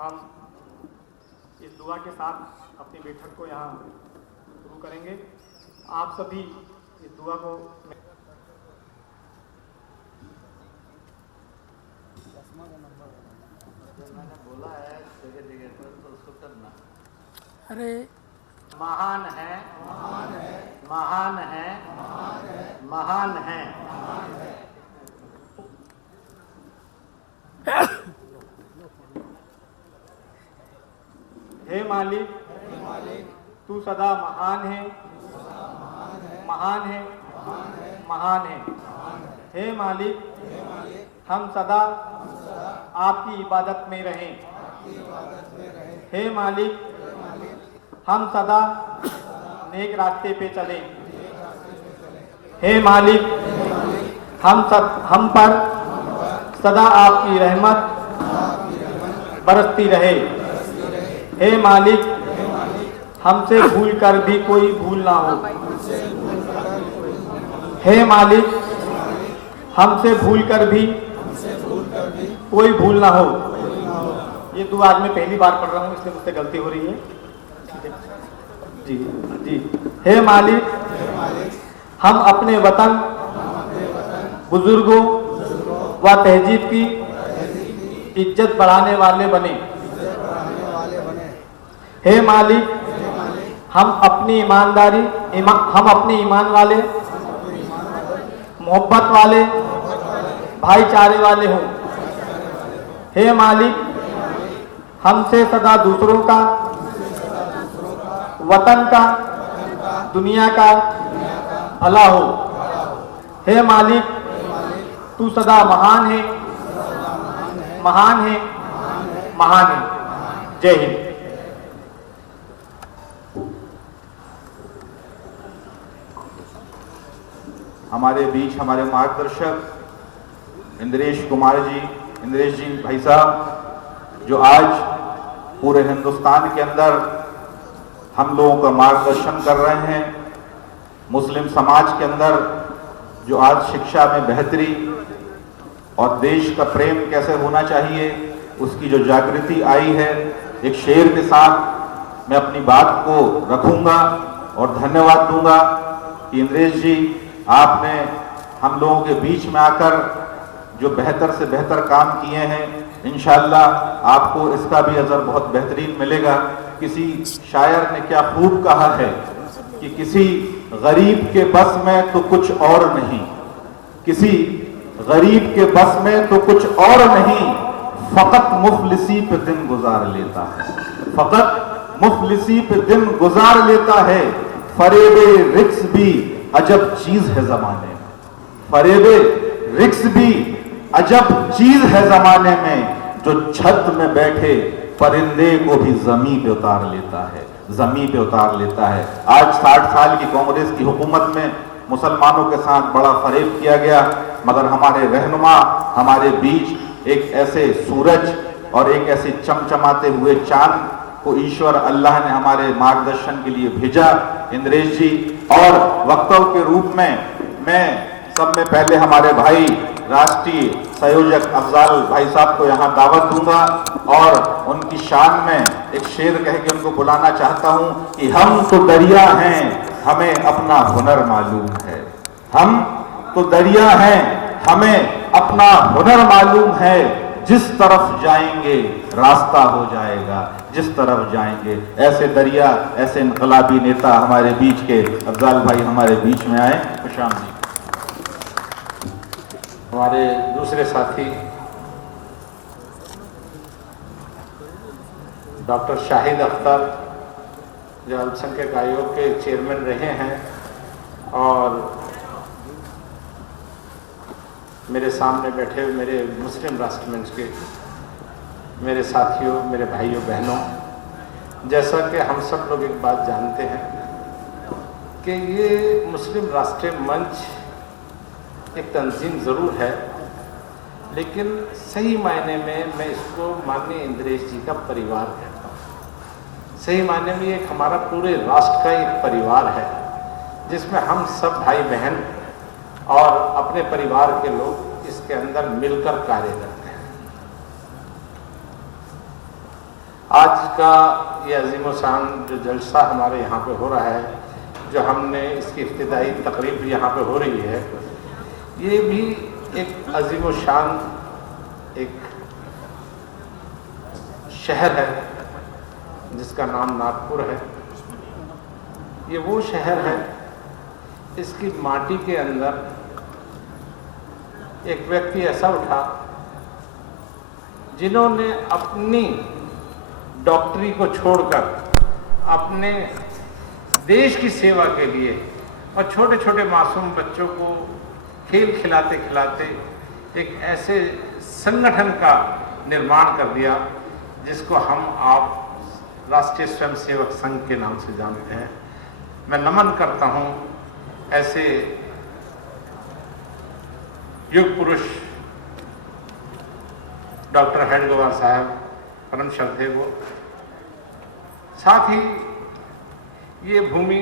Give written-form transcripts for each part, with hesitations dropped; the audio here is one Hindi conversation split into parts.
हम इस दुआ के साथ अपनी बैठक को यहाँ शुरू करेंगे। आप सभी इस दुआ को मैंने बोला है जगह जगह पर तो उसको करना। अरे महान है, महान है, महान है, महान है, महान है। हे मालिक, तू सदा महान है, महान है, महान है। हे मालिक, हम सदा आपकी इबादत में रहें। हे मालिक, हम सदा नेक रास्ते पे चलें। हे मालिक, हम पर सदा आपकी रहमत बरसती रहे। हे मालिक, हमसे भूल कर भी कोई भूल ना हो। हे मालिक, हमसे भूल कर भी कोई भूल ना हो। ये दुआ आज मैं पहली बार पढ़ रहा हूँ, इसलिए मुझसे गलती हो रही है। जी जी। हे मालिक, हम अपने वतन, बुजुर्गों व तहजीब की इज्जत बढ़ाने वाले बने। हे मालिक, हम अपनी ईमान वाले, मोहब्बत वाले, भाईचारे वाले हों। हे मालिक, हमसे सदा दूसरों का, वतन का, दुनिया का भला हो। हे मालिक, तू सदा महान है, महान है, महान है। जय हिंद। हमारे बीच हमारे मार्गदर्शक इंद्रेश जी भाई साहब, जो आज पूरे हिंदुस्तान के अंदर हम लोगों का मार्गदर्शन कर रहे हैं। मुस्लिम समाज के अंदर जो आज शिक्षा में बेहतरी और देश का प्रेम कैसे होना चाहिए उसकी जो जागृति आई है, एक शेर के साथ मैं अपनी बात को रखूंगा और धन्यवाद दूंगा कि इंद्रेश जी, आपने हम लोगों के बीच में आकर जो बेहतर से बेहतर काम किए हैं, इंशाअल्लाह आपको इसका भी अजर बहुत बेहतरीन मिलेगा। किसी शायर ने क्या खूब कहा है कि किसी गरीब के बस में तो कुछ और नहीं, किसी गरीब के बस में तो कुछ और नहीं, फकत मुफलिसी पे दिन गुजार लेता है, फकत मुफलिसी पे दिन गुजार लेता है। फरेबे रिक्स भी अजब चीज है जमाने में, फरेबे रिक्स भी अजब चीज है जमाने में, जो छत में बैठे परिंदे को भी जमीन पे उतार लेता है, जमीन पे उतार लेता है। आज 60 साल की कांग्रेस की हुकूमत में मुसलमानों के साथ बड़ा फरेब किया गया, मगर हमारे रहनुमा हमारे बीच एक ऐसे सूरज और एक ऐसे चमचमाते हुए चांद को ईश्वर अल्लाह ने हमारे मार्गदर्शन के लिए भेजा, इंद्रेश जी। और वक्तव्य के रूप में मैं सब में पहले हमारे भाई राष्ट्रीय संयोजक अफजाल भाई साहब को यहाँ दावत दूंगा और उनकी शान में एक शेर कह के उनको बुलाना चाहता हूँ कि हम तो दरिया हैं, हमें अपना हुनर मालूम है। हम तो दरिया हैं, हमें अपना हुनर मालूम है। जिस तरफ जाएंगे रास्ता हो जाएगा, जिस तरफ जाएंगे। ऐसे दरिया, ऐसे इनकलाबी नेता हमारे बीच के अफजाल भाई हमारे बीच में आए। खुशाम जी। हमारे दूसरे साथी डॉक्टर शाहिद अख्तर, जो अल्पसंख्यक आयोग के चेयरमैन रहे हैं और मेरे सामने बैठे हुए मेरे मुस्लिम राष्ट्रमंच के मेरे साथियों, मेरे भाइयों बहनों, जैसा कि हम सब लोग एक बात जानते हैं कि ये मुस्लिम राष्ट्रीय मंच एक तंजीम ज़रूर है, लेकिन सही मायने में मैं इसको माननीय इंद्रेश जी का परिवार कहता हूँ। सही मायने में ये एक हमारा पूरे राष्ट्र का एक परिवार है, जिसमें हम सब भाई बहन और अपने परिवार के लोग इसके अंदर मिलकर कार्य करते हैं। आज का ये अजीम-ओ-शान जो जलसा हमारे यहाँ पे हो रहा है, जो हमने इसकी इफ्तिताई तकरीब यहाँ पे हो रही है, ये भी एक अजीम-ओ-शान एक शहर है जिसका नाम नागपुर है। ये वो शहर है, इसकी माटी के अंदर एक व्यक्ति ऐसा उठा जिन्होंने अपनी डॉक्टरी को छोड़कर अपने देश की सेवा के लिए और छोटे छोटे मासूम बच्चों को खेल खिलाते खिलाते एक ऐसे संगठन का निर्माण कर दिया जिसको हम आप राष्ट्रीय स्वयंसेवक संघ के नाम से जानते हैं। मैं नमन करता हूं ऐसे युग पुरुष डॉक्टर हेडगेवार साहब, परम श्रद्धेय को। साथ ही ये भूमि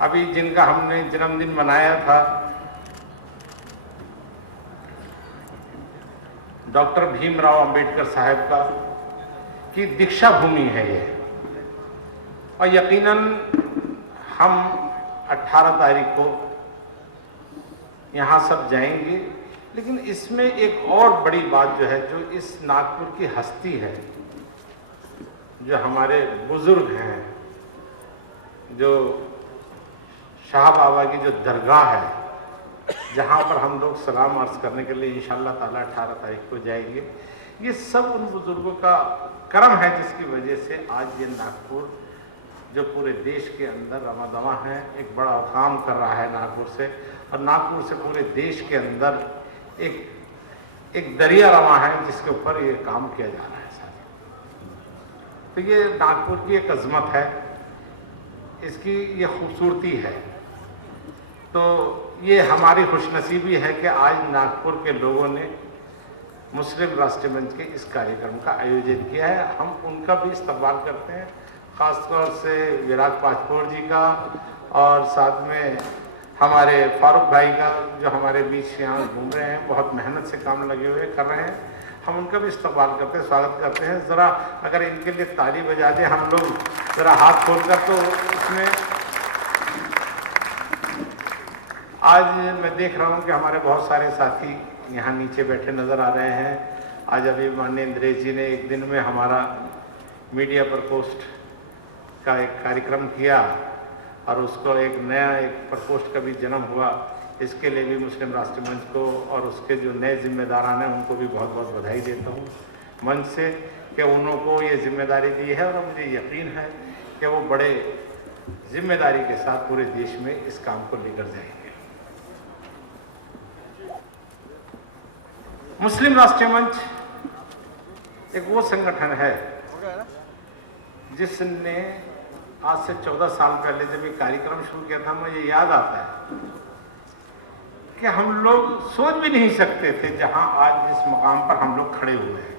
अभी जिनका हमने जन्मदिन मनाया था, डॉक्टर भीमराव अंबेडकर साहब का, की दीक्षा भूमि है ये। और यकीनन हम 18 तारीख को यहाँ सब जाएंगे, लेकिन इसमें एक और बड़ी बात जो है, जो इस नागपुर की हस्ती है, जो हमारे बुजुर्ग हैं, जो शाह बाबा की जो दरगाह है, जहाँ पर हम लोग सलाम अर्ज करने के लिए इंशाअल्लाह ताला 18 तारीख को जाएंगे, ये सब उन बुजुर्गों का कर्म है जिसकी वजह से आज ये नागपुर जो पूरे देश के अंदर रमादमा है, एक बड़ा काम कर रहा है नागपुर से, और नागपुर से पूरे देश के अंदर एक दरिया रमा है जिसके ऊपर ये काम किया जा रहा है साहब। तो ये नागपुर की एक अजमत है, इसकी ये खूबसूरती है। तो ये हमारी खुशनसीबी है कि आज नागपुर के लोगों ने मुस्लिम राष्ट्रीय मंच के इस कार्यक्रम का आयोजन किया है। हम उनका भी इस्तकबाल करते हैं, ख़ासतौर से विराग पासपोर जी का, और साथ में हमारे फारूक भाई का, जो हमारे बीच यहाँ घूम रहे हैं, बहुत मेहनत से काम लगे हुए कर रहे हैं। हम उनका भी इस्तकबाल करते हैं, स्वागत करते हैं। ज़रा अगर इनके लिए ताली बजा दें हम लोग ज़रा हाथ खोलकर, तो इसमें आज मैं देख रहा हूँ कि हमारे बहुत सारे साथी यहाँ नीचे बैठे नज़र आ रहे हैं। आज अभी माननीय इंद्रेश जी ने एक दिन में हमारा मीडिया प्रकोष्ठ का एक कार्यक्रम किया, और उसको एक नया एक प्रकोष्ठ का भी जन्म हुआ। इसके लिए भी मुस्लिम राष्ट्रीय मंच को और उसके जो नए जिम्मेदारान हैं उनको भी बहुत बहुत बधाई देता हूँ मंच से, कि उन्होंने ये जिम्मेदारी दी है, और मुझे यकीन है कि वो बड़े जिम्मेदारी के साथ पूरे देश में इस काम को लेकर जाएंगे। मुस्लिम राष्ट्रीय मंच एक वो संगठन है जिसने आज से 14 साल पहले जब ये कार्यक्रम शुरू किया था, मुझे याद आता है कि हम लोग सोच भी नहीं सकते थे जहां आज जिस मकाम पर हम लोग खड़े हुए हैं,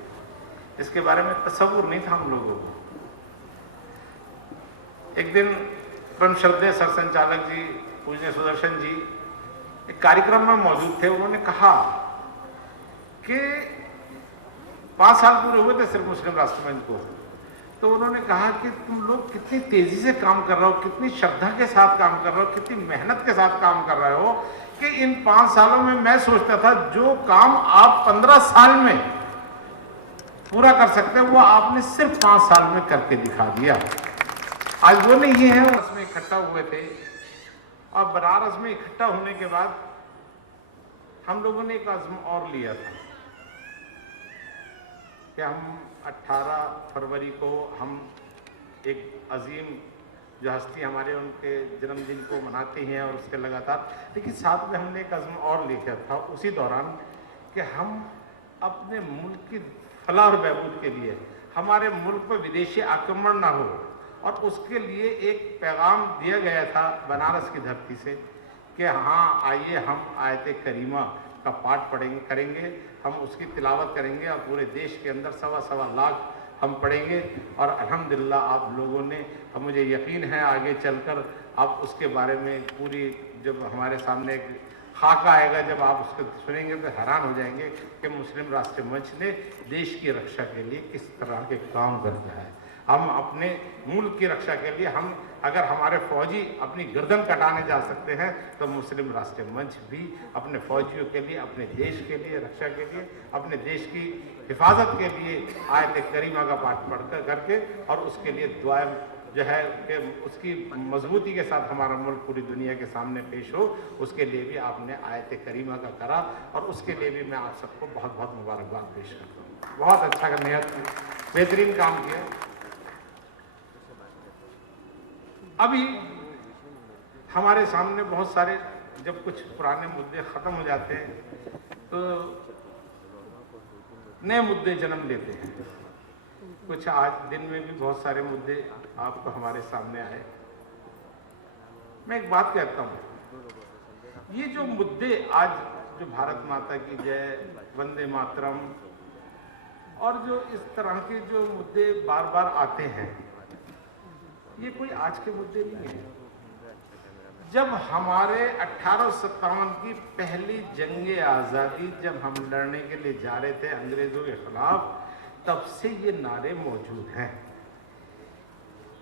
इसके बारे में तसव्वुर नहीं था हम लोगों को। एक दिन परम श्रद्धेय सरसंचालक जी पूज्य सुदर्शन जी एक कार्यक्रम में मौजूद थे। उन्होंने कहा कि 5 साल पूरे हुए थे सिर्फ मुस्लिम राष्ट्रीय मंच को, तो उन्होंने कहा कि तुम लोग कितनी तेजी से काम कर रहे हो, कितनी श्रद्धा के साथ काम कर रहे हो, कितनी मेहनत के साथ काम कर रहे हो, कि इन 5 सालों में मैं सोचता था जो काम आप 15 साल में पूरा कर सकते हैं, वो आपने सिर्फ 5 साल में करके दिखा दिया। आज वो नहीं है, उसमें इकट्ठा हुए थे, और बनारस में इकट्ठा होने के बाद हम लोगों ने एक आज़म और लिया था कि हम 18 फरवरी को हम एक अजीम जो हस्ती हमारे उनके जन्मदिन को मनाते हैं, और उसके लगातार, लेकिन साथ में हमने एक अज़्म और लिखा था उसी दौरान कि हम अपने मुल्क की फलाह और बहबूद के लिए हमारे मुल्क पर विदेशी आक्रमण ना हो, और उसके लिए एक पैगाम दिया गया था बनारस की धरती से कि हाँ आइए हम आयत करीमा का पाठ पढ़ेंगे, करेंगे, हम उसकी तिलावत करेंगे और पूरे देश के अंदर 1.25 लाख हम पढ़ेंगे। और अल्हम्दुलिल्लाह आप लोगों ने, अब मुझे यकीन है आगे चलकर आप उसके बारे में पूरी, जब हमारे सामने एक खाका आएगा, जब आप उसको सुनेंगे तो हैरान हो जाएंगे कि मुस्लिम राष्ट्रीय मंच ने देश की रक्षा के लिए किस तरह के काम करता है। हम अपने मुल्क की रक्षा के लिए, हम अगर हमारे फौजी अपनी गर्दन कटाने जा सकते हैं तो मुस्लिम राष्ट्रीय मंच भी अपने फौजियों के लिए, अपने देश के लिए, रक्षा के लिए, अपने देश की हिफाजत के लिए आयत करीमा का पाठ पढ़कर करके और उसके लिए दुआ जो है कि उसकी मजबूती के साथ हमारा मुल्क पूरी दुनिया के सामने पेश हो, उसके लिए भी आपने आयत करीमा का करा और उसके लिए भी मैं आप सबको बहुत बहुत मुबारकबाद पेश करता हूँ। बहुत अच्छा नियत बेहतरीन काम किया। अभी हमारे सामने बहुत सारे, जब कुछ पुराने मुद्दे खत्म हो जाते हैं तो नए मुद्दे जन्म लेते हैं। कुछ आज दिन में भी बहुत सारे मुद्दे आपको हमारे सामने आए। मैं एक बात कहता हूँ, ये जो मुद्दे आज जो भारत माता की जय, वंदे मातरम और जो इस तरह के जो मुद्दे बार बार आते हैं, ये कोई आज के मुद्दे नहीं है। जब हमारे 1857 की पहली जंगे आज़ादी जब हम लड़ने के लिए जा रहे थे अंग्रेजों के खिलाफ, तब से ये नारे मौजूद हैं।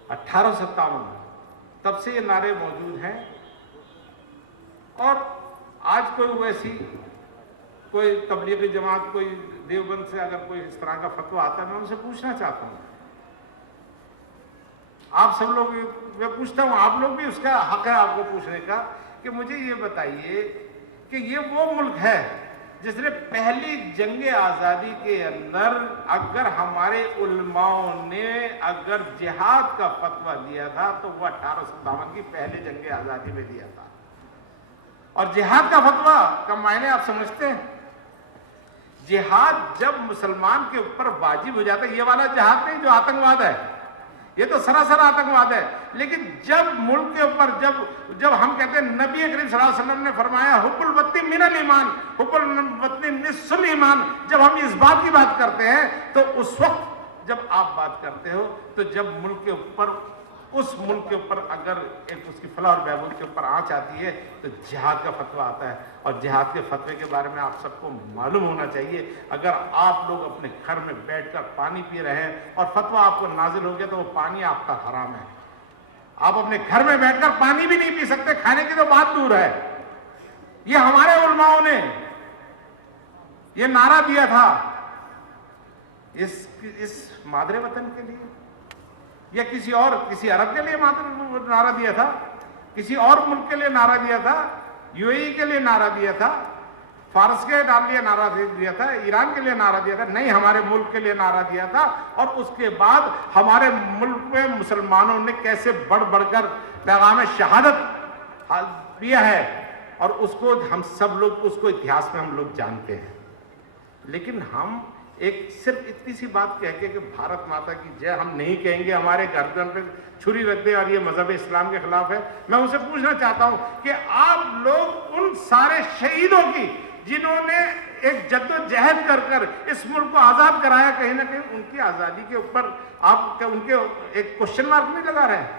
1857 तब से ये नारे मौजूद हैं। और आज कोई वैसी कोई तबलीगी जमात, कोई देवबंद से अगर कोई इस तरह का फतवा आता है, मैं उनसे पूछना चाहता हूँ, आप सब लोग, मैं पूछता हूँ, आप लोग भी, उसका हक है आपको पूछने का, कि मुझे ये बताइए कि ये वो मुल्क है जिसने पहली जंगे आज़ादी के अंदर अगर हमारे उलमाओं ने अगर जिहाद का फतवा दिया था तो वो 1857 की पहली जंगे आज़ादी में दिया था। और जिहाद का फतवा का मायने आप समझते हैं? जिहाद जब मुसलमान के ऊपर वाजिब हो जाता है, ये वाला जिहाद नहीं जो आतंकवाद है, ये तो सरासर आतंकवाद है। लेकिन जब मुल्क के ऊपर जब हम कहते हैं, नबी करीम सल्लल्लाहु अलैहि वसल्लम ने फरमाया हुब्बुल वतनी मिनल ईमान, हुब्बुल वतनी निस्फुल ईमान, जब हम इस बात की बात करते हैं तो उस वक्त जब आप बात करते हो तो जब मुल्क के ऊपर, उस मुल्क के ऊपर अगर एक उसकी फलाह और बहबूद के ऊपर आंच आती है तो जिहाद का फतवा आता है। और जिहाद के फतवे के बारे में आप सबको मालूम होना चाहिए। अगर आप लोग अपने घर में बैठकर पानी पी रहे हैं और फतवा आपको नाजिल हो गया तो वो पानी आपका हराम है। आप अपने घर में बैठकर पानी भी नहीं पी सकते, खाने की तो बात दूर है। ये हमारे उलमाओं ने ये नारा दिया था इस मादरे वतन के लिए, या किसी अरब के लिए नारा दिया था, किसी और मुल्क के लिए नारा दिया था, यूएई के लिए नारा दिया था, फारस के लिए नारा दिया था, ईरान के लिए नारा दिया था? नहीं, हमारे मुल्क के लिए नारा दिया था। और उसके बाद हमारे मुल्क में मुसलमानों ने कैसे बढ़ बढ़कर पैगाम शहादत दिया है, और उसको हम सब लोग, उसको इतिहास में हम लोग जानते हैं। लेकिन हम एक सिर्फ इतनी सी बात कह के कि भारत माता की जय हम नहीं कहेंगे, हमारे गर्दन पे छुरी रख दे और ये मजहब इस्लाम के खिलाफ है। मैं उनसे पूछना चाहता हूं कि आप लोग उन सारे शहीदों की, जिन्होंने एक जद्दोजहद कर कर इस मुल्क को आजाद कराया, कहीं ना कहीं उनकी आजादी के ऊपर आप क्या उनके एक क्वेश्चन मार्क नहीं लगा रहे हैं?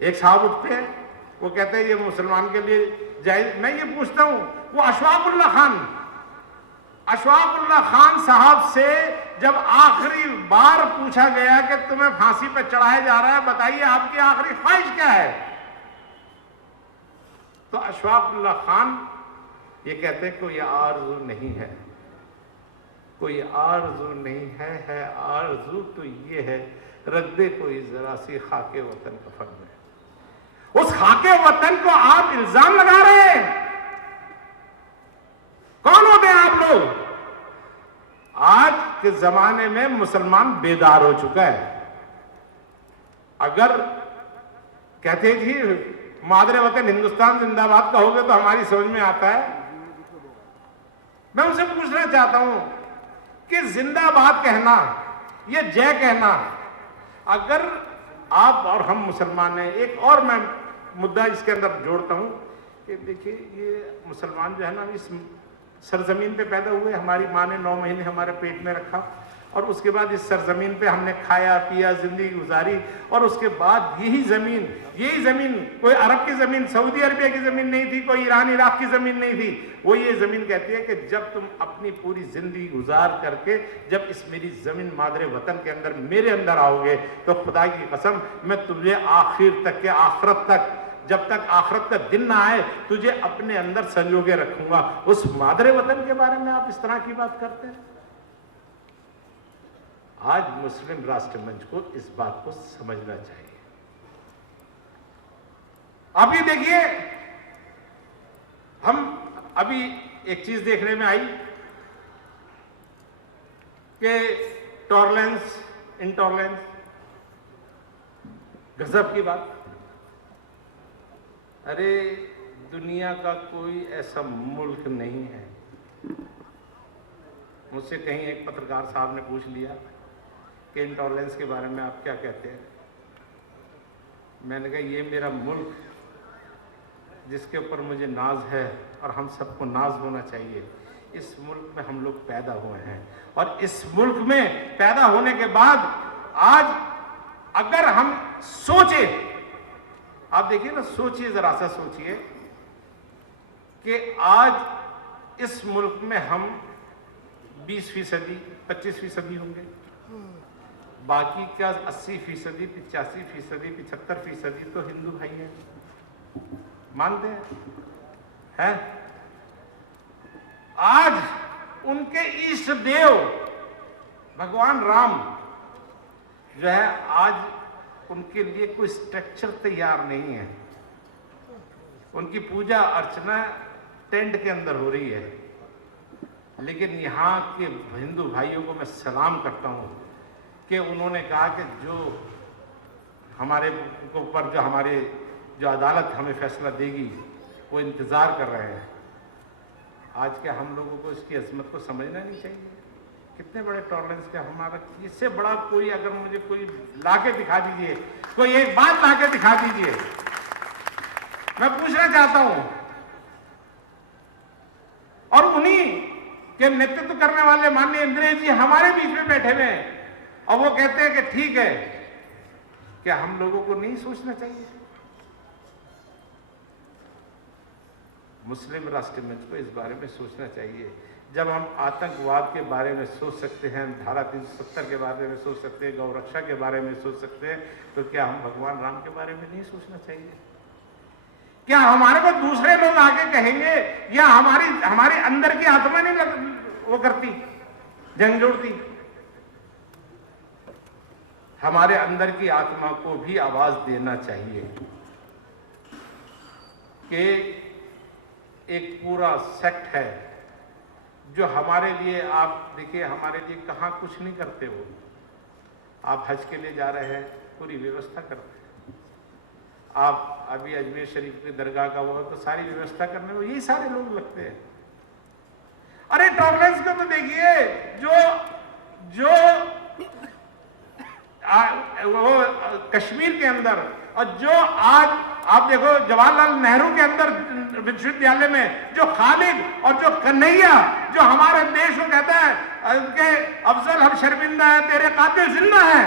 एक साहब उठते हैं, वो कहते हैं ये मुसलमान के लिए जायज। मैं ये पूछता हूं, वो अशफाकुल्लाह खान साहब से जब आखिरी बार पूछा गया कि तुम्हें फांसी पर चढ़ाया जा रहा है, बताइए आपकी आखिरी ख्वाहिश क्या है, तो अशफाकुल्लाह खान ये कहते हैं कोई आरज़ू नहीं है, कोई आरज़ू नहीं है आरज़ू तो ये है, रख दे कोई जरा सी खाके वतन कफन में। उस खाके वतन को आप इल्जाम लगा रहे हैं। कौन होते हैं आप लोग? आज के जमाने में मुसलमान बेदार हो चुका है। अगर कहते थे मादरे वतन हिंदुस्तान जिंदाबाद कहोगे तो हमारी समझ में आता है। मैं उनसे पूछना चाहता हूं कि जिंदाबाद कहना, ये जय कहना, अगर आप और हम मुसलमान हैं, एक और मैं मुद्दा इसके अंदर जोड़ता हूं कि देखिए ये मुसलमान जो है ना, इस सरजमीन पे पैदा हुए, हमारी माँ ने 9 महीने हमारे पेट में रखा और उसके बाद इस सरजमीन पे हमने खाया पिया, जिंदगी गुजारी, और उसके बाद यही जमीन कोई अरब की जमीन, सऊदी अरबिया की जमीन नहीं थी, कोई ईरान इराक की जमीन नहीं थी। वो ये जमीन कहती है कि जब तुम अपनी पूरी जिंदगी गुजार करके जब इस मेरी जमीन मादरे वतन के अंदर मेरे अंदर आओगे तो खुदा की कसम मैं तुझे आखिर तक के आखिरत तक, जब तक आखिरत का दिन ना आए, तुझे अपने अंदर संजोगे रखूंगा। उस मादरे वतन के बारे में आप इस तरह की बात करते हैं। आज मुस्लिम राष्ट्र मंच को इस बात को समझना चाहिए। अभी देखिए, हम अभी एक चीज देखने में आई कि टॉलरेंस, इंटॉलरेंस, गजब की बात। अरे दुनिया का कोई ऐसा मुल्क नहीं है। मुझसे कहीं एक पत्रकार साहब ने पूछ लिया कि इंटॉलरेंस के बारे में आप क्या कहते हैं। मैंने कहा ये मेरा मुल्क जिसके ऊपर मुझे नाज है और हम सबको नाज होना चाहिए, इस मुल्क में हम लोग पैदा हुए हैं और इस मुल्क में पैदा होने के बाद आज अगर हम सोचे, आप देखिए ना, सोचिए, जरा सा सोचिए कि आज इस मुल्क में हम 20%, 25% होंगे, बाकी क्या 80%, 85%, 75% तो हिंदू भाई हैं, मानते हैं? आज उनके इष्ट देव भगवान राम जो है, आज उनके लिए कोई स्ट्रक्चर तैयार नहीं है। उनकी पूजा अर्चना टेंट के अंदर हो रही है। लेकिन यहाँ के हिंदू भाइयों को मैं सलाम करता हूँ कि उन्होंने कहा कि जो हमारे ऊपर जो अदालत हमें फैसला देगी वो इंतज़ार कर रहे हैं। आज क्या हम लोगों को इसकी अजमत को समझना नहीं चाहिए? कितने बड़े टॉलरेंस के हमारा, इससे बड़ा कोई अगर मुझे कोई लाके दिखा दीजिए, कोई एक बात लाके दिखा दीजिए। मैं पूछना चाहता हूं, और उन्हीं के नेतृत्व करने वाले माननीय इंद्रेश जी हमारे बीच में बैठे हुए हैं और वो कहते हैं कि ठीक है, क्या हम लोगों को नहीं सोचना चाहिए? मुस्लिम राष्ट्र मंच को इस बारे में सोचना चाहिए। जब हम आतंकवाद के बारे में सोच सकते हैं, धारा 370 के बारे में सोच सकते हैं, गौरक्षा के बारे में सोच सकते हैं, तो क्या हम भगवान राम के बारे में नहीं सोचना चाहिए? क्या हमारे को दूसरे लोग आके कहेंगे या हमारे अंदर की आत्मा नहीं वो करती, जंग जोड़ती? हमारे अंदर की आत्मा को भी आवाज देना चाहिए कि एक पूरा सेक्ट है जो हमारे लिए, आप देखिए हमारे लिए कहाँ कुछ नहीं करते। वो आप हज के लिए जा रहे हैं, पूरी व्यवस्था करते हैं। आप अभी अजमेर शरीफ की दरगाह का वो तो सारी व्यवस्था करने में यही सारे लोग लगते हैं। अरे टॉलरेंस को तो देखिए, जो वो कश्मीर के अंदर, और जो आज आप देखो जवाहरलाल नेहरू के अंदर विश्वविद्यालय में जो खालिद और जो कन्हैया, जो हमारे देश को कहता है कि अफजल हम शर्मिंदा है, तेरे कातिल जिंदा है,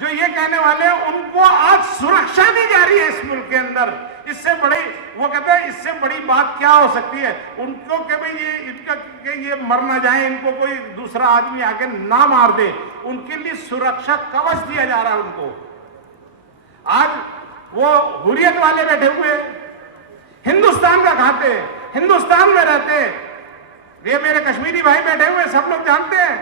जो ये कहने वाले हैं, उनको आज सुरक्षा दी जा रही है इस मुल्क के अंदर। इससे बड़ी, वो कहते हैं इससे बड़ी बात क्या हो सकती है? उनको कि भाई ये मर ना जाए, इनको कोई दूसरा आदमी आके ना मार दे, उनके लिए सुरक्षा कवच दिया जा रहा है उनको। आज वो हुर्रियत वाले बैठे हुए हिंदुस्तान का खाते, हिंदुस्तान में रहते, ये मेरे कश्मीरी भाई बैठे हुए, सब लोग जानते हैं।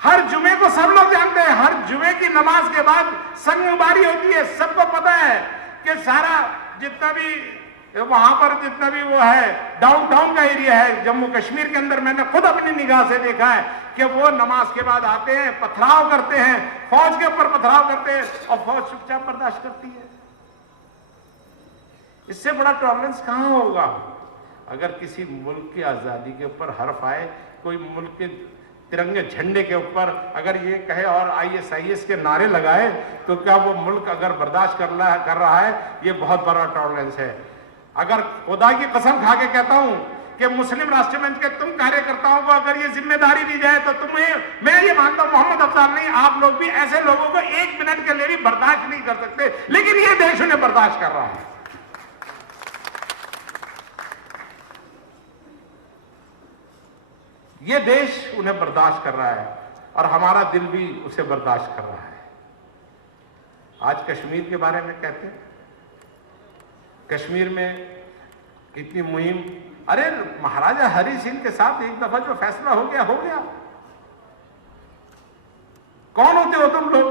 हर जुमे को सब लोग जानते हैं, हर जुमे की नमाज के बाद संगबारी होती है। सबको पता है कि सारा जितना भी वहां पर जितना भी वो है डाउनटाउन का एरिया है जम्मू कश्मीर के अंदर, मैंने खुद अपनी निगाह से देखा है कि वो नमाज के बाद आते हैं, पथराव करते हैं, फौज के ऊपर पथराव करते हैं और फौज चुपचाप बर्दाश्त करती है। इससे बड़ा टॉलरेंस कहाँ होगा? अगर किसी मुल्क की आज़ादी के ऊपर हर्फ आए, कोई मुल्क के तिरंगे झंडे के ऊपर अगर ये कहे और ISIS के नारे लगाए, तो क्या वो मुल्क अगर बर्दाश्त कर रहा है? ये बहुत बड़ा टॉलरेंस है। अगर खुदा की कसम खा के कहता हूं कि मुस्लिम राष्ट्रीय मंच के तुम कार्यकर्ताओं को अगर ये जिम्मेदारी दी जाए, तो मैं ये मानता हूं मोहम्मद अफजल नहीं, आप लोग भी ऐसे लोगों को एक मिनट के लिए भी बर्दाश्त नहीं कर सकते, लेकिन ये देश उन्हें बर्दाश्त कर रहा है। ये देश उन्हें बर्दाश्त कर रहा है और हमारा दिल भी उसे बर्दाश्त कर रहा है। आज कश्मीर के बारे में कहते हैं, कश्मीर में इतनी मुहिम, अरे महाराजा हरि सिंह के साथ एक दफा जो फैसला हो गया हो गया। कौन होते हो तुम लोग?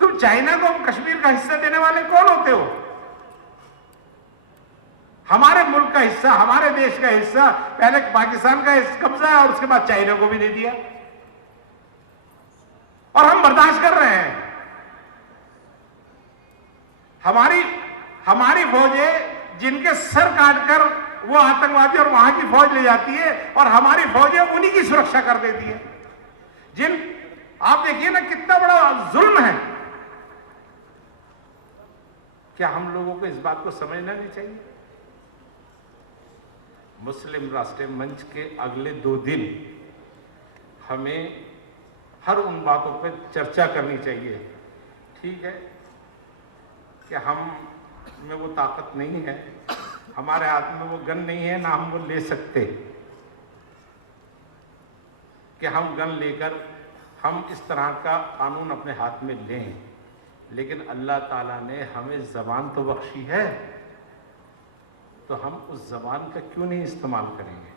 तुम चाइना को कश्मीर का हिस्सा देने वाले कौन होते हो? हमारे मुल्क का हिस्सा, हमारे देश का हिस्सा पहले पाकिस्तान का कब्जा है और उसके बाद चाइना को भी दे दिया, और हम बर्दाश्त कर रहे हैं। हमारी फौजें जिनके सर काटकर वो आतंकवादी और वहां की फौज ले जाती है, और हमारी फौजें उन्हीं की सुरक्षा कर देती है। आप देखिए ना कितना बड़ा जुल्म है। क्या हम लोगों को इस बात को समझना नहीं चाहिए? मुस्लिम राष्ट्रीय मंच के अगले 2 दिन हमें हर उन बातों पर चर्चा करनी चाहिए। ठीक है कि हम में वो ताकत नहीं है, हमारे हाथ में वो गन नहीं है, ना हम वो ले सकते कि हम गन लेकर हम इस तरह का कानून अपने हाथ में लें। लेकिन अल्लाह ताला ने हमें ज़बान तो बख्शी है, तो हम उस ज़बान का क्यों नहीं इस्तेमाल करेंगे?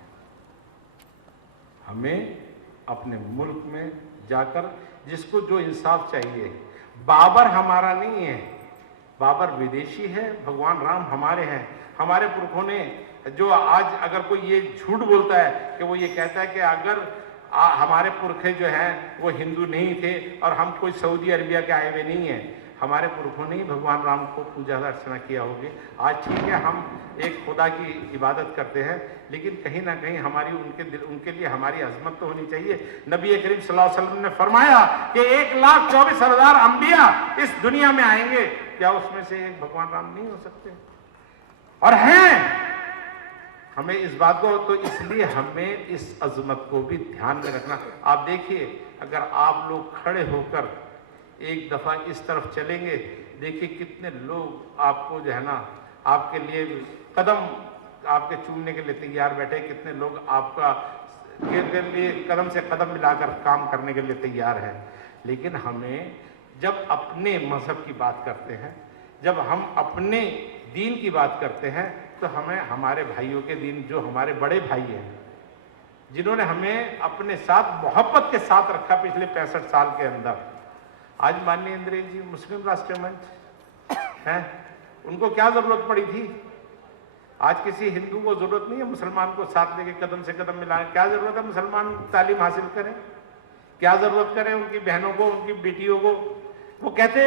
हमें अपने मुल्क में जाकर जिसको जो इंसाफ चाहिए, बाबर हमारा नहीं है, बाबर विदेशी है, भगवान राम हमारे हैं। हमारे पुरखों ने जो आज अगर कोई ये झूठ बोलता है कि वो ये कहता है कि अगर हमारे पुरखे जो हैं वो हिंदू नहीं थे और हम कोई सऊदी अरबिया के आए हुए नहीं हैं, हमारे पुरखों ने ही भगवान राम को पूजा अर्चना किया होगी। आज ठीक है हम एक खुदा की इबादत करते हैं, लेकिन कहीं ना कहीं हमारी उनके लिए हमारी अजमत तो होनी चाहिए। नबी करीम सल्लल्लाहु अलैहि वसल्लम ने फरमाया कि 1,24,000 अंबिया इस दुनिया में आएंगे, क्या उसमें से एक भगवान राम नहीं हो सकते? और हैं। हमें इस बात को, तो इसलिए हमें इस अजमत को भी ध्यान में रखना। आप देखिए, अगर आप लोग खड़े होकर एक दफा इस तरफ चलेंगे, देखिए कितने लोग आपको जो है ना आपके लिए कदम आपके चूमने के लिए तैयार बैठे, कितने लोग आपका के लिए कदम से कदम मिलाकर काम करने के लिए तैयार हैं। लेकिन हमें जब अपने मजहब की बात करते हैं, जब हम अपने दीन की बात करते हैं, तो हमें हमारे भाइयों के दीन, जो हमारे बड़े भाई हैं, जिन्होंने हमें अपने साथ मोहब्बत के साथ रखा पिछले 65 साल के अंदर, आज माननीय इंद्रेश जी मुस्लिम राष्ट्रीय मंच हैं, उनको क्या जरूरत पड़ी थी? आज किसी हिंदू को जरूरत नहीं है मुसलमान को साथ लेके कदम से कदम मिलाएं। क्या जरूरत है मुसलमान तालीम हासिल करें? क्या जरूरत करें उनकी बहनों को, उनकी बेटियों को? वो कहते,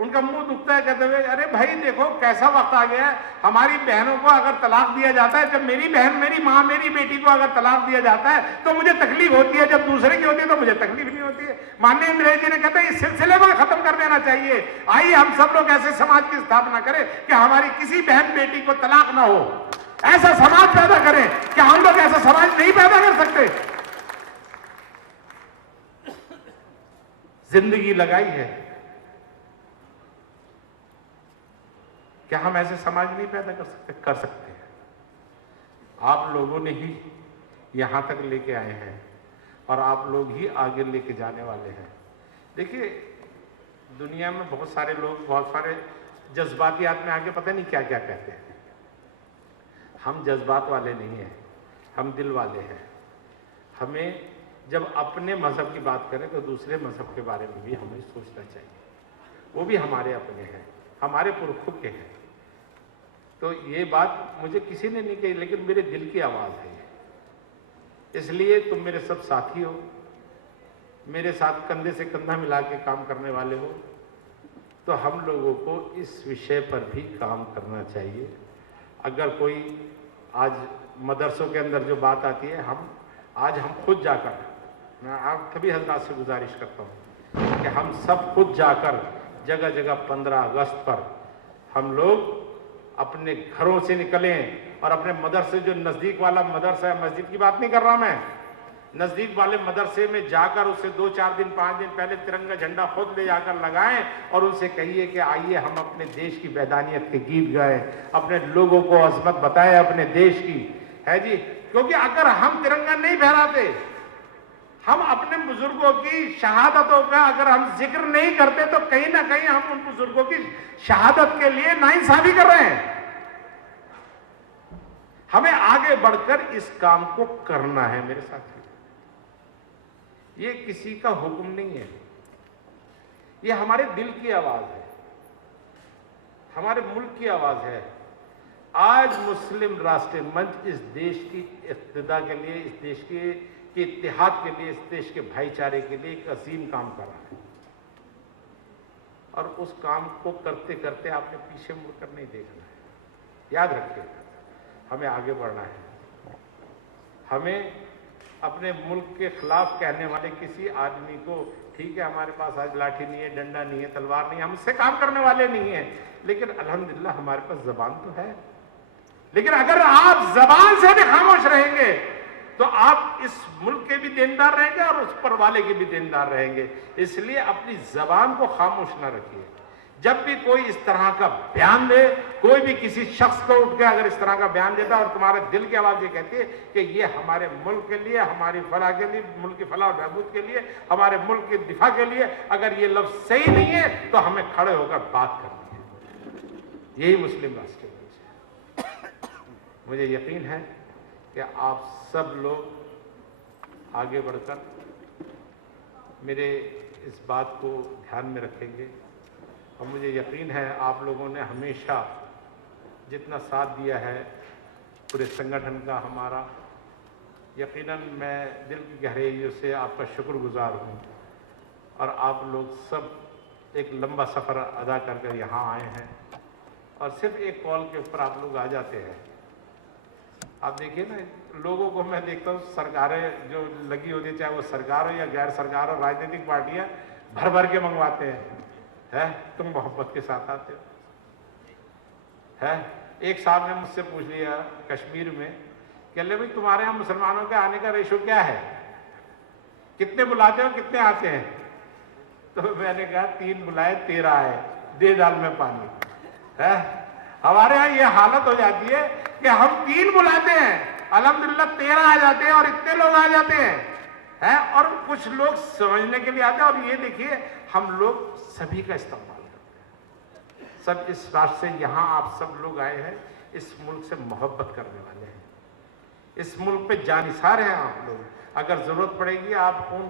उनका मुंह दुखता है, कहते हुए अरे भाई देखो कैसा वक्त आ गया है, हमारी बहनों को अगर तलाक दिया जाता है, जब मेरी बहन, मेरी माँ, मेरी बेटी को अगर तलाक दिया जाता है तो मुझे तकलीफ होती है, जब दूसरे की होती है तो मुझे तकलीफ नहीं होती है। माननीय इंद्रेश जी ने कहते हैं इस सिलसिले को खत्म कर देना चाहिए। आइए हम सब लोग ऐसे समाज की स्थापना करें कि हमारी किसी बहन बेटी को तलाक ना हो। ऐसा समाज पैदा करें। क्या हम लोग ऐसा समाज नहीं पैदा कर सकते? जिंदगी लगाई है, क्या हम ऐसे समाज नहीं पैदा कर सकते? कर सकते हैं। आप लोगों ने ही यहां तक लेके आए हैं और आप लोग ही आगे लेके जाने वाले हैं। देखिए, दुनिया में बहुत सारे लोग बहुत सारे जज्बातियात में आके पता नहीं क्या क्या कहते हैं। हम जज्बात वाले नहीं हैं, हम दिल वाले हैं। हमें जब अपने मजहब की बात करें तो दूसरे मजहब के बारे में भी हमें सोचना चाहिए। वो भी हमारे अपने हैं, हमारे पुरखों के हैं। तो ये बात मुझे किसी ने नहीं कही, लेकिन मेरे दिल की आवाज़ है ये। इसलिए तुम मेरे सब साथी हो, मेरे साथ कंधे से कंधा मिला के काम करने वाले हो, तो हम लोगों को इस विषय पर भी काम करना चाहिए। अगर कोई आज मदरसों के अंदर जो बात आती है, हम खुद जाकर, मैं आप सभी हजरात से गुजारिश करता हूँ कि हम सब खुद जाकर जगह जगह 15 अगस्त पर हम लोग अपने घरों से निकलें और अपने मदरसे, जो नज़दीक वाला मदरसा है, मस्जिद की बात नहीं कर रहा मैं, नज़दीक वाले मदरसे में जाकर उसे 2-4 दिन 5 दिन पहले तिरंगा झंडा खुद ले जाकर लगाएं और उनसे कहिए कि आइए हम अपने देश की वैदानियत के गीत गाएं, अपने लोगों को अजमत बताएं अपने देश की, है जी। क्योंकि अगर हम तिरंगा नहीं फहराते, हम अपने बुजुर्गों की शहादतों का अगर हम जिक्र नहीं करते, तो कहीं ना कहीं हम उन बुजुर्गों की शहादत के लिए नाइंसाफी कर रहे हैं। हमें आगे बढ़कर इस काम को करना है मेरे साथियों। ये किसी का हुक्म नहीं है, ये हमारे दिल की आवाज है, हमारे मुल्क की आवाज है। आज मुस्लिम राष्ट्रीय मंच इस देश की इक्तिदा के लिए, इस देश के इत्तेहाद के लिए, इस देश के भाईचारे के लिए एक अजीम काम कर रहा है। और उस काम को करते करते आपने पीछे मुड़कर नहीं देखना है। याद रखिए, हमें आगे बढ़ना है। हमें अपने मुल्क के खिलाफ कहने वाले किसी आदमी को, ठीक है हमारे पास आज लाठी नहीं है, डंडा नहीं है, तलवार नहीं है, हम इससे काम करने वाले नहीं हैं, लेकिन अल्हम्दुलिल्लाह हमारे पास जबान तो है। लेकिन अगर आप जबान से भी खामोश रहेंगे तो आप इस मुल्क के भी देनदार रहेंगे और उस पर वाले के भी देनदार रहेंगे। इसलिए अपनी जबान को खामोश ना रखिए। जब भी कोई इस तरह का बयान दे, कोई भी किसी शख्स को उठ के अगर इस तरह का बयान देता है और तुम्हारे दिल की आवाज ये कहती है कि ये हमारे मुल्क के लिए, हमारी फलाह के लिए, मुल्क की फलाह और बहबूद के लिए, हमारे मुल्क के दिफा के लिए अगर ये लफ्ज सही नहीं है, तो हमें खड़े होकर बात करनी है। यही मुस्लिम राष्ट्रीय मंच है। मुझे यकीन है कि आप सब लोग आगे बढ़कर मेरे इस बात को ध्यान में रखेंगे और मुझे यकीन है आप लोगों ने हमेशा जितना साथ दिया है पूरे संगठन का हमारा, यकीनन मैं दिल की गहराइयों से आपका शुक्रगुजार हूँ। और आप लोग सब एक लंबा सफ़र अदा कर यहाँ आए हैं और सिर्फ एक कॉल के ऊपर आप लोग आ जाते हैं। आप देखिए ना, लोगों को मैं देखता हूँ, सरकारें जो लगी होती है, चाहे वो सरकार हो या गैर सरकार हो, राजनीतिक पार्टियाँ भर भर के मंगवाते हैं, तुम मोहब्बत के साथ आते हो, है। एक साहब ने मुझसे पूछ लिया कश्मीर में, कह ले भाई तुम्हारे यहाँ मुसलमानों के आने का रेशो क्या है, कितने बुलाते हो, कितने आते हैं? तो मैंने कहा 3 बुलाए 13 आए, दे दाल में पानी, है। हमारे यहाँ ये हालत हो जाती है कि हम 3 बुलाते हैं, अल्हम्दुलिल्लाह 13 आ जाते हैं और इतने लोग आ जाते हैं, और कुछ लोग समझने के लिए आते हैं। और ये देखिए, हम लोग सभी का इस्तेमाल करते हैं। सब इस राष्ट्र से यहाँ आप सब लोग आए हैं, इस मुल्क से मोहब्बत करने वाले हैं, इस मुल्क पे जानिसार हैं आप लोग। अगर जरूरत पड़ेगी आप खून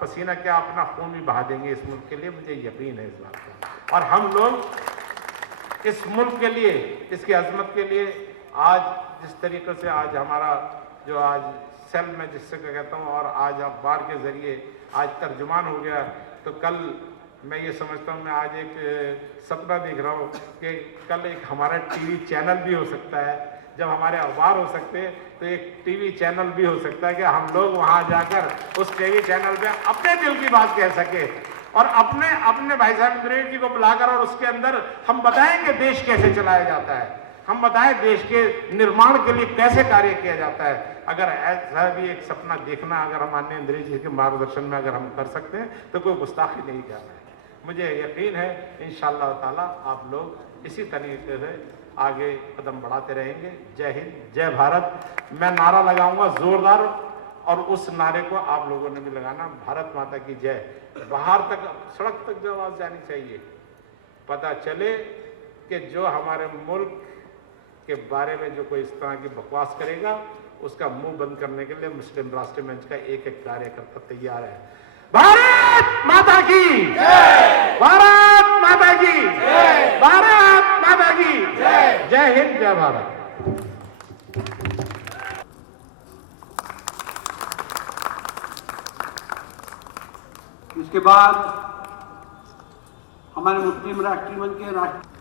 पसीना क्या अपना खून भी बहा देंगे इस मुल्क के लिए, मुझे यकीन है इस बात का। और हम लोग इस मुल्क के लिए, इसकी अजमत के लिए, आज जिस तरीके से आज हमारा जो आज सेल में जिससे कहता हूँ, और आज अखबार के जरिए आज तर्जुमान हो गया, तो कल मैं ये समझता हूँ, मैं आज एक सपना देख रहा हूँ कि कल एक हमारा टीवी चैनल भी हो सकता है। जब हमारे अखबार हो सकते हैं तो एक टीवी चैनल भी हो सकता है कि हम लोग वहाँ जाकर उस टीवी चैनल पे अपने दिल की बात कह सके और अपने भाई साहब इंद्रेश जी को बुलाकर और उसके अंदर हम बताएंगे देश कैसे चलाया जाता है, हम बताएं देश के निर्माण के लिए कैसे कार्य किया जाता है। अगर ऐसा भी एक सपना देखना अगर हम माननीय इंद्रेश जी के मार्गदर्शन में अगर हम कर सकते हैं तो कोई गुस्ताखी नहीं कर रहा है। मुझे यकीन है इंशाअल्लाह ताला आप लोग इसी तरीके से आगे कदम बढ़ाते रहेंगे। जय हिंद, जय भारत। मैं नारा लगाऊंगा जोरदार और उस नारे को आप लोगों ने भी लगाना, भारत माता की जय। बाहर तक, सड़क तक जो आवाज जानी चाहिए, पता चले कि जो हमारे मुल्क के बारे में जो कोई इस तरह की बकवास करेगा उसका मुंह बंद करने के लिए मुस्लिम राष्ट्रीय मंच का एक एक कार्यकर्ता तैयार है। भारत माता की जय, भारत माता की जय, भारत माता की जय। जय हिंद, जय भारत। इसके बाद हमारे मुस्लिम राष्ट्रीय मंच के राष्ट्र